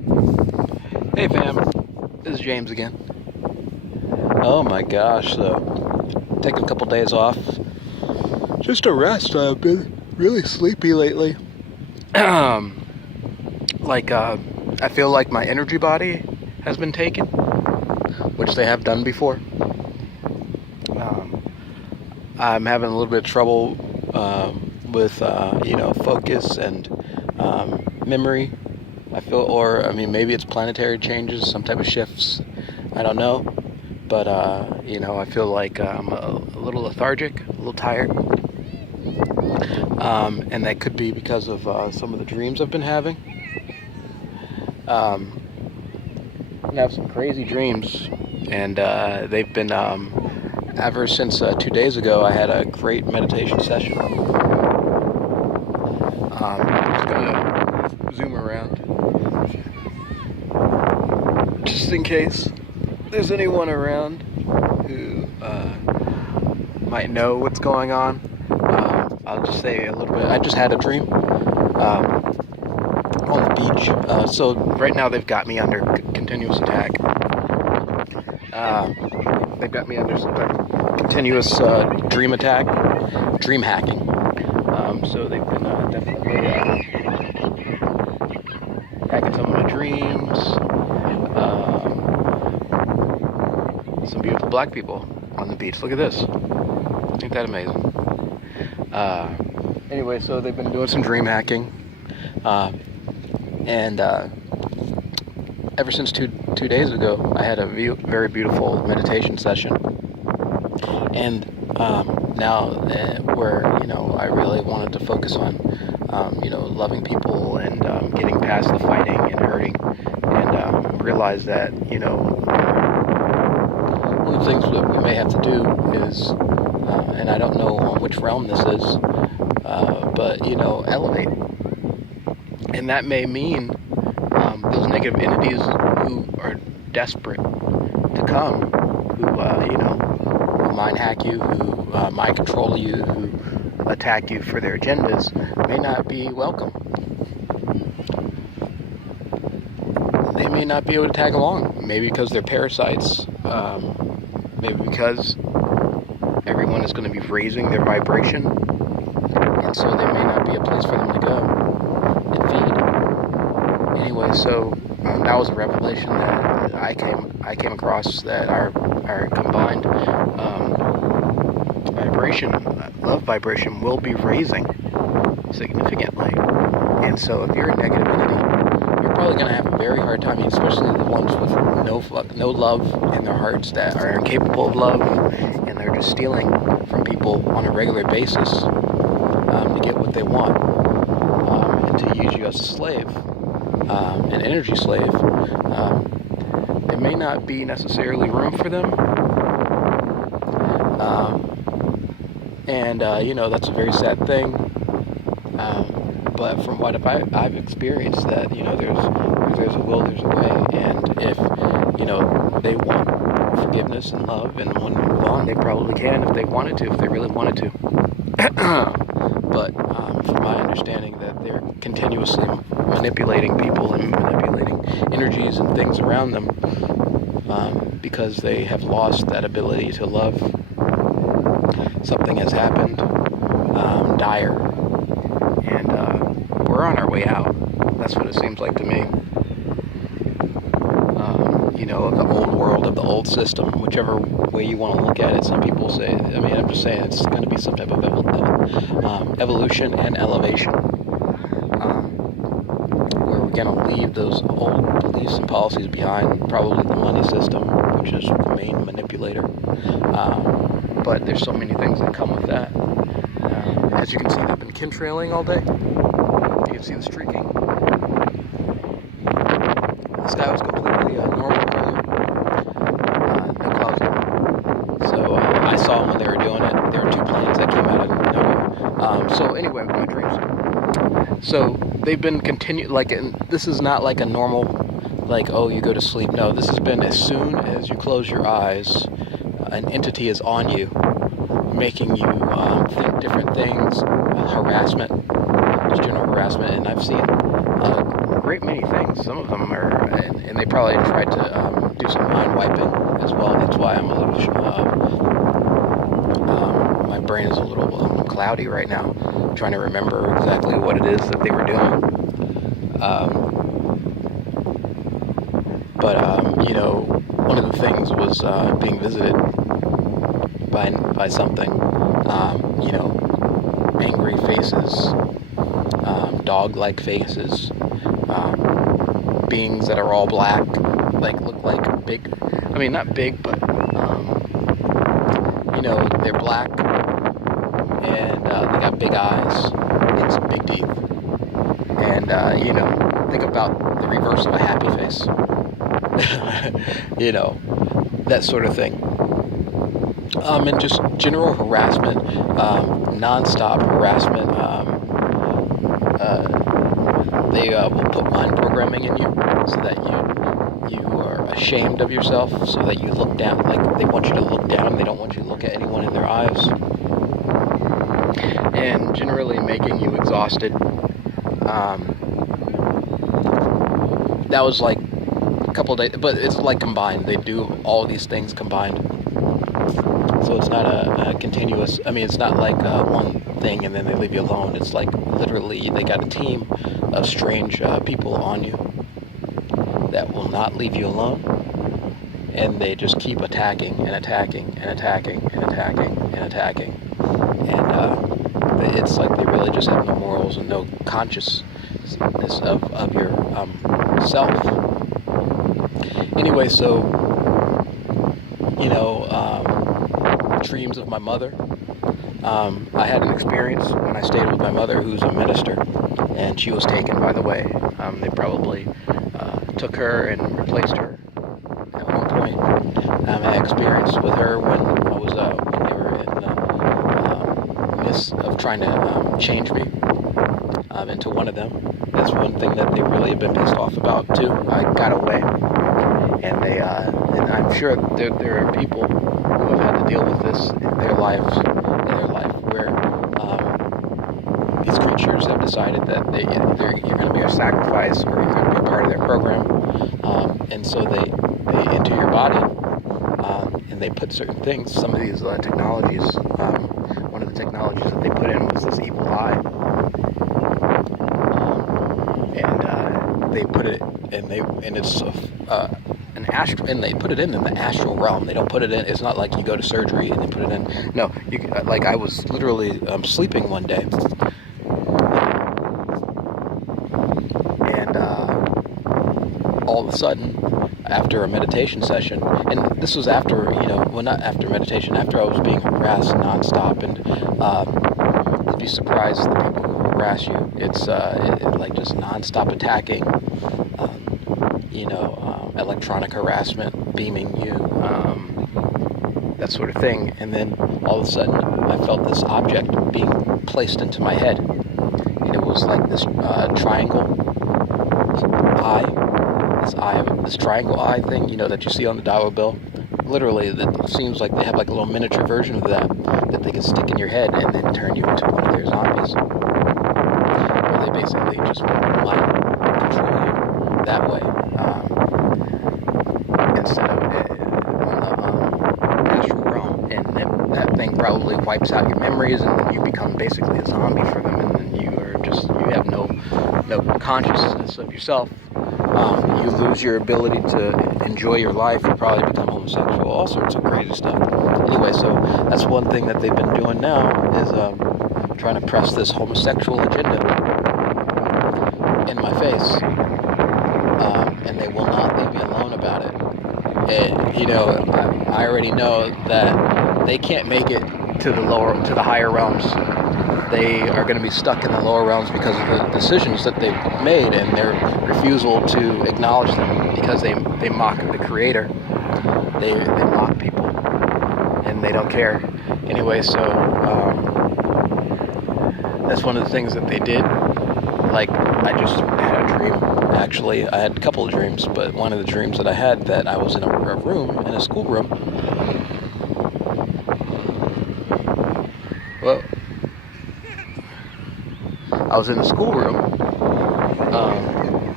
Hey fam, this is James again. Oh my gosh, so taking a couple days off just to rest. I've been really sleepy lately. Um, I feel like my energy body has been taken, which they have done before. Um, I'm having a little bit of trouble with focus and memory. I feel, or I mean, maybe it's planetary changes, some type of shifts. I don't know, but I feel like I'm a little lethargic, a little tired, and that could be because of some of the dreams I've been having. I have some crazy dreams, and they've been ever since 2 days ago. I had a great meditation session. Just gonna zoom around, just in case there's anyone around who might know what's going on. I'll just say a little bit. I just had a dream on the beach. So right now they've got me under continuous attack. They've got me under some type of continuous dream attack, dream hacking. So they've been definitely hacking some of my dreams. Some beautiful black people on the beach. Look at this. Ain't that amazing? Anyway, so they've been doing some dream hacking. And ever since two days ago, I had a very beautiful meditation session. And now where, I really wanted to focus on, loving people and getting past the fighting and hurting, and realize that, one of the things that we may have to do is, and I don't know on which realm this is, but, elevate. And that may mean those negative entities who are desperate to come, who mind hack you, who mind control you, who attack you for their agendas, may not be welcome. They may not be able to tag along, maybe because they're parasites, maybe because everyone is going to be raising their vibration, and so there may not be a place for them to go and feed. Anyway, so that was a revelation that I came across, that our combined vibration, love vibration, will be raising significantly. And so if you're a negative entity, you're probably going to have a very hard time, especially the ones with no love in their hearts, that are incapable of love, and they're just stealing from people on a regular basis to get what they want, and to use you as a slave, an energy slave. There may not be necessarily room for them, and that's a very sad thing. But from what I've experienced, that there's a will, there's a way, and if they want forgiveness and love and want to move on, they probably can if they wanted to, if they really wanted to. But from my understanding, that they're continuously manipulating people and manipulating energies and things around them, because they have lost that ability to love. Something has happened dire, and we're on our way out. That's what it seems like to me. Of the old world, of the old system, whichever way you want to look at it. Some people say, I'm just saying it's going to be some type of evolution and elevation, where we're going to leave those old beliefs and policies behind, probably the money system, which is the main manipulator. But there's so many things that come with that. As you can see, they've been chemtrailing all day. You can see the streaking. The sky was completely normal earlier. No clouds at all. So I saw them when they were doing it. There were two planes that came out of nowhere. So anyway, my dreams. So they've been this is not like a normal, you go to sleep. No, this has been as soon as you close your eyes, an entity is on you, making you think different things, harassment, just general harassment. And I've seen great many things. Some of them are, and they probably tried to do some mind wiping as well. That's why I'm a little, my brain is a little cloudy right now, trying to remember exactly what it is that they were doing. You know, one of the things was being visited by something. You know, angry faces, dog-like faces, beings that are all black, like look like big. I mean, not big, but you know, they're black and they got big eyes. It's big teeth, and you know, think about the reverse of a happy face. You know, that sort of thing. And just general harassment, non-stop harassment. They will put mind programming in you so that you are ashamed of yourself, so that you look down. Like, they want you to look down. They don't want you to look at anyone in their eyes. And generally making you exhausted. That was like a couple of days, but it's like combined. They do all these things combined. So it's not a continuous, I mean, it's not like one thing and then they leave you alone. It's like literally they got a team of strange people on you that will not leave you alone. And they just keep attacking and attacking and attacking and attacking and attacking. And it's like they really just have no morals and no consciousness of your self. Anyway, so, you know, dreams of my mother. I had an experience when I stayed with my mother, who's a minister, and she was taken, by the way. They probably took her and replaced her at one point. I had experience with her when I was when they were in the midst of trying to change me into one of them. That's one thing that they really have been pissed off about too. I got away, and they and I'm sure there are people who have had to deal with this in their lives, where these creatures have decided that you're going to be a sacrifice, or you're going to be a part of their program, and so they enter your body, and they put certain things. Some of these technologies, one of the technologies that they put in was this evil eye, and they put it, and it's an astral, and they put it in the astral realm. They don't put it in. It's not like you go to surgery and they put it in. No, like I was literally sleeping one day, and all of a sudden, after a meditation session, and this was after, you know, well, not after meditation, after I was being harassed nonstop, and you'd be surprised the people who harass you. It's like just nonstop attacking. You know, electronic harassment, beaming you, that sort of thing. And then all of a sudden, I felt this object being placed into my head. And it was like this triangle eye, this triangle eye thing, you know, that you see on the dollar bill. Literally, that seems like they have like a little miniature version of that they can stick in your head and then turn you into one of their zombies. Or they basically just mind control you that way. Instead of on the astral realm, and that thing probably wipes out your memories, and then you become basically a zombie for them, and then you have no consciousness of yourself. You lose your ability to enjoy your life. You probably become homosexual, all sorts of crazy stuff. Anyway, so that's one thing that they've been doing now, is trying to press this homosexual agenda in my face. And they will not leave me alone about it. And, you know, I already know that they can't make it to the higher realms. They are going to be stuck in the lower realms because of the decisions that they've made and their refusal to acknowledge them, because they mock the Creator. They mock people, and they don't care. Anyway, so that's one of the things that they did. Like, I just had a dream. Actually, I had a couple of dreams, but one of the dreams that I had, that I was in a room, in a schoolroom. Well, I was in a schoolroom,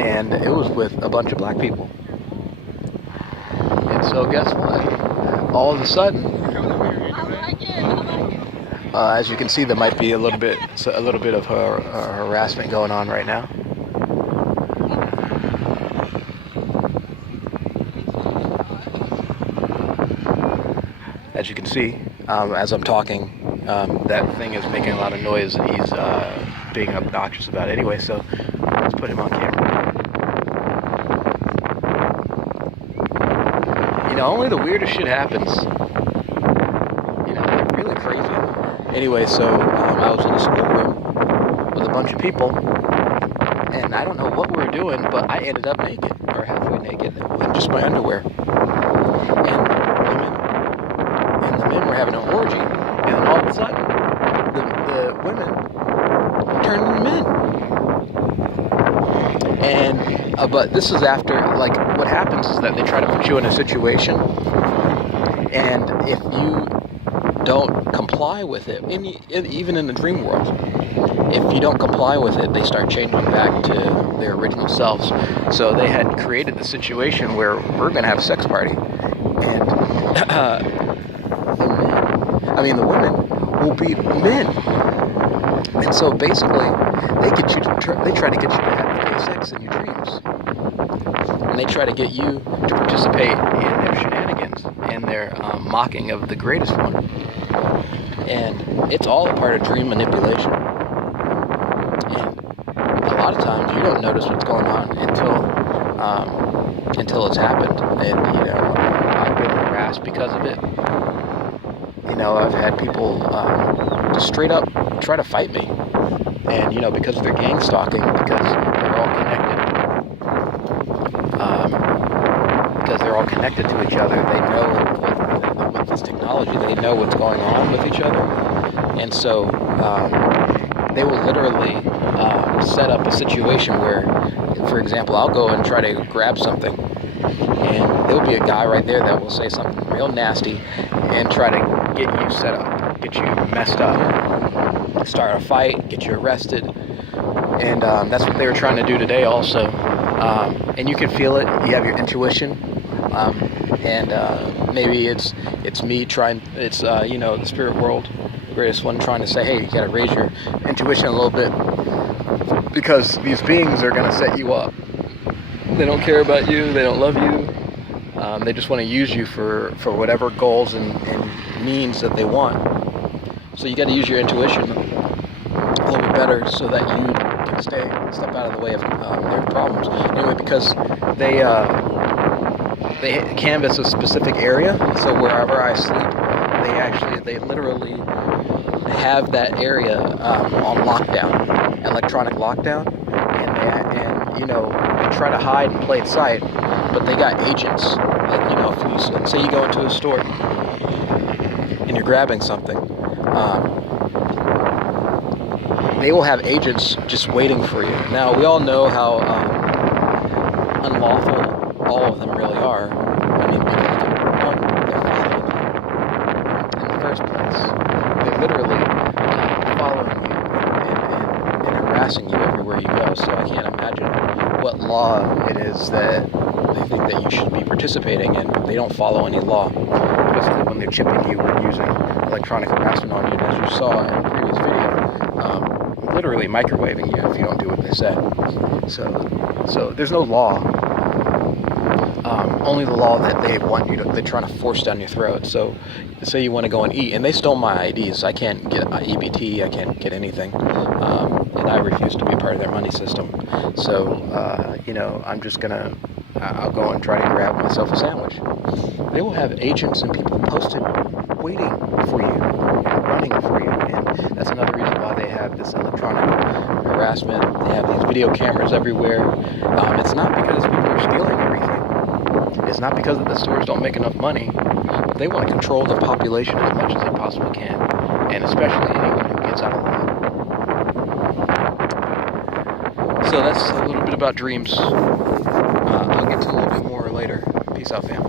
and it was with a bunch of black people. And so guess what? All of a sudden, as you can see, there might be a little bit of harassment going on right now. As you can see, as I'm talking, that thing is making a lot of noise, and he's being obnoxious about it anyway, so let's put him on camera. You know, only the weirdest shit happens. You know, like really crazy. Anyway, so I was in a schoolroom with a bunch of people, and I don't know what we were doing, but I ended up naked, or halfway naked, in just my underwear. And the men were having an orgy, and then all of a sudden, the women turned into men. And but this is after, like, what happens is that they try to put you in a situation, and if you don't comply with it, even in the dream world, if you don't comply with it, they start changing back to their original selves. So they had created the situation where we're going to have a sex party, and the women will be men. And so basically, they try to get you to have gay sex in your dreams. And they try to get you to participate in their shenanigans and their mocking of the greatest one. And it's all a part of dream manipulation. And a lot of times you don't notice what's going on until it's happened. And, you know, I've been harassed because of it. You know, I've had people just straight up try to fight me. And, you know, because of their gang stalking, because they're all connected. Because they're all connected to each other, they know with this technology, they know what's going on with each other. And so they will literally set up a situation where, for example, I'll go and try to grab something, and there'll be a guy right there that will say something real nasty and try to get you set up, get you messed up, start a fight, get you arrested. And that's what they were trying to do today also. And you can feel it. You have your intuition. Maybe it's me trying, it's, you know, the spirit world, the greatest one, trying to say, hey, you got to raise your intuition a little bit, because these beings are going to set you up. They don't care about you. They don't love you. They just want to use you for whatever goals and means that they want. So you got to use your intuition a little bit better so that you can step out of the way of their problems. Anyway, because they canvass a specific area, so wherever I sleep, they literally have that area on lockdown, electronic lockdown, and you know, they try to hide and play it sight, but they got agents. Like, you know, if you say you go into a store and you're grabbing something, they will have agents just waiting for you. Now, we all know how unlawful all of them really are. I mean, because they're following you in the first place. They're literally following you and harassing you everywhere you go. So I can't imagine what law it is that they think that you should be participating in. They don't follow any law. Because when they're chipping you and using electronic harassment on you, and as you saw in the previous video, literally microwaving you if you don't do what they said. So there's no law. Only the law that they want you to, they're trying to force down your throat. So say you want to go and eat, and they stole my IDs. I can't get EBT, I can't get anything. And I refuse to be a part of their money system. So, you know, I'll go and try to grab myself a sandwich. They will have agents and people posted waiting for you and running for you. And that's another reason why they have this electronic harassment. They have these video cameras everywhere. It's not because people are stealing everything. It's not because the stores don't make enough money. But they want to control the population as much as they possibly can. And especially anyone who gets out of line. So that's a little bit about dreams. I'll get to a little bit more later. Peace out, fam.